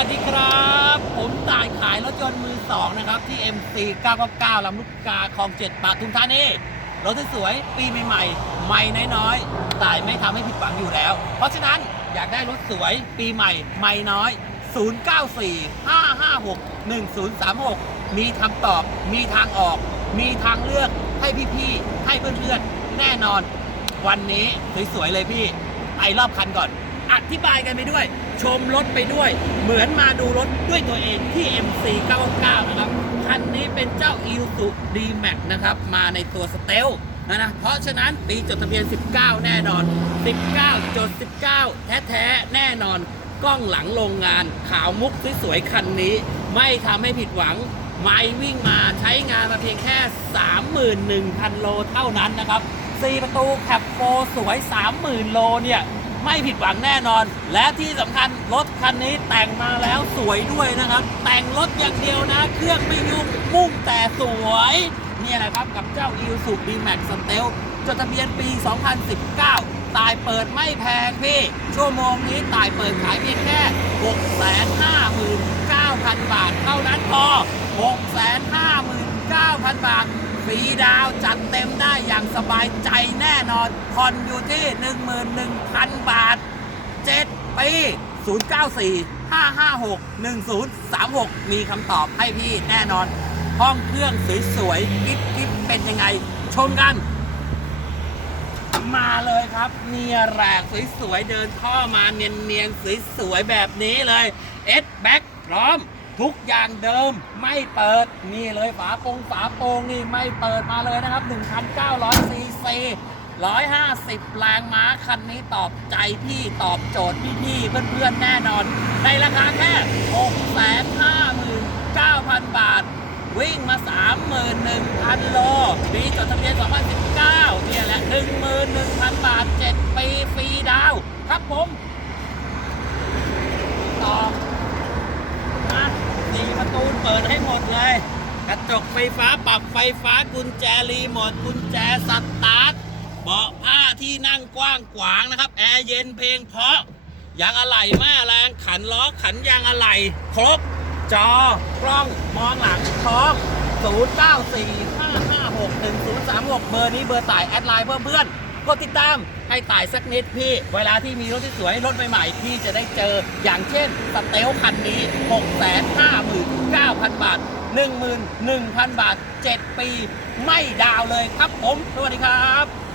วัสดีครับ ผมต่ายขายรถยนต์มือสองนะครับ ที่ MC 999ลำลูกกาคลองเจ็ดปทุมธานีรถสวยๆปีใหม่ๆใหม่น้อยๆต่ายไม่ทำให้ผิดหวังอยู่แล้ว เพราะฉะนั้นอยากได้รถสวยปีใหม่ใหม่น้อย 094 556 1036 มีคำตอบมีทางออก มีทางเลือกให้พี่ๆให้เพื่อนๆแน่นอน วันนี้สวยๆเลยพี่ไปรอบคันก่อน อธิบายกันไปด้วย ชมรถไปด้วย เหมือนมาดูรถด้วยตัวเองที่ MC 99นะครับ คันนี้เป็นเจ้า i l s u D-Max นะครับ มาในตัวสเตลนะนะเพราะฉะนั้นปีจดทะเบียน 19 แน่นอน 19จด19 แท้ๆ แน่นอน กล้องหลังโรงงานขาวมุกสวยๆคันนี้ ไม่ทำให้ผิดหวังไม่วิ่งมาใช้งานมาเพียงแค่ 31,000 โลเท่านั้นนะครับ 4 ประตูแคปโฟสวย 30,000 โลเนี่ย ไม่ผิดหวังแน่นอน และที่สำคัญรถคันนี้แต่งมาแล้วสวยด้วยนะครับ แต่งรถอย่างเดียวนะ เครื่องไม่ยุ่งมุ่งแต่สวยนี่แหละครับกับเจ้า i l s u d Max s t e l จดทะเบียนปี 2019 ตายเปิดไม่แพงพี่ ชั่วโมงนี้ตายเปิดขายเพียงแค่ 659,000 บาทเท่านั้นพอ 659,000 บาทฟรีดาวจัดเต็มได้ สบายใจแน่นอนผ่อนอยู่ที่ 11,000 บาท 7 ปี 094 556 1036 มีคำตอบให้พี่แน่นอน ห้องเครื่องสวยๆกิ๊บกิ๊บเป็นยังไง ชมกัน มาเลยครับเนียแรกสวยๆ เดินท่อมาเนียนๆ สวยๆ แบบนี้เลยเอสแบ็กพร้อม ทุกอย่างเดิมไม่เปิดนี่เลยฝาโปงฝาโปงนี่ไม่เปิดมาเลยนะครับ 1,900ซีซี150 แรงม้าคันนี้ตอบใจพี่ตอบโจทย์พี่ๆเพื่อนๆแน่นอน ในราคาแค่ 659,000 บาท วิ่งมา 31,000 โลปีจดทะเบียน 2019 เนี่ยแหละ 11,000 บาท 7 ปีฟรีดาว ครับผมต่อมาสี่ ประตูเปิดให้หมดเลย กระจกไฟฟ้าปรับไฟฟ้ากุญแจรีโมทกุญแจสตาร์ทเบาะผ้าที่นั่งกว้างขวางนะครับ แอร์เย็นเพลงเพราะยางอะไหล่แม่แรงขันล้อขันยางอะไหล่ครบ จอกล้องมองหลังท้อง0945561036 เบอร์นี้เบอร์ต่ายแอดไลน์เพื่อเพื่อน กดติดตามให้ตายสักนิดพี่ เวลาที่มีรถที่สวยรถใหม่ๆพี่จะได้เจออย่างเช่นสเตลคันนี้ 659,000 บาท 11,000 บาท 7 ปี ไม่ดาวเลยครับผม สวัสดีครับ